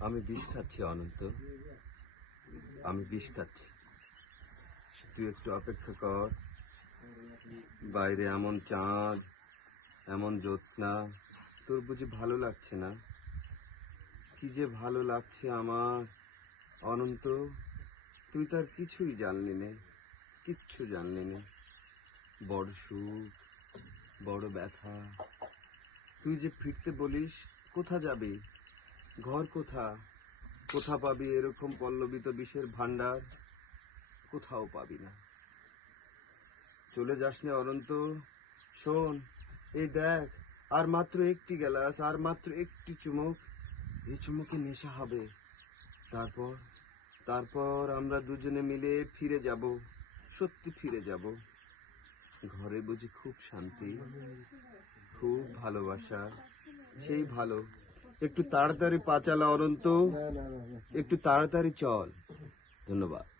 আমি বিষ খাচ্ছি অনন্ত, আমি বিষ খাচ্ছি। তুই একটু অপেক্ষা কর। বাইরে এমন চাঁদ, এমন জ্যোৎস্না, তোর বুঝি ভালো লাগছে না? কি যে ভালো লাগছে আমার অনন্ত, তুই তার কিছুই জানলি নে, কিচ্ছু জানলি নে। বড় সুখ, বড় ব্যথা। তুই যে ফিরতে বলিস, কোথা যাবি? ঘর কোথা? কোথা পাবি এরকম পল্লবিত বিষের ভান্ডার? কোথাও পাবি না। চলে যাস না অনন্ত। শোন, এই দেখ, আর মাত্র একটি গ্লাস, আর মাত্র একটি চুমুক। এই চুমুকে নেশা হবে। তারপর তারপর আমরা দুজনে মিলে ফিরে যাব, সত্যি ফিরে যাব। ঘরে বুঝি খুব শান্তি, খুব ভালোবাসা, সেই ভালো। একটু তাড়াতাড়ি পা চালা অনন্ত, একটু তাড়াতাড়ি চল। ধন্যবাদ।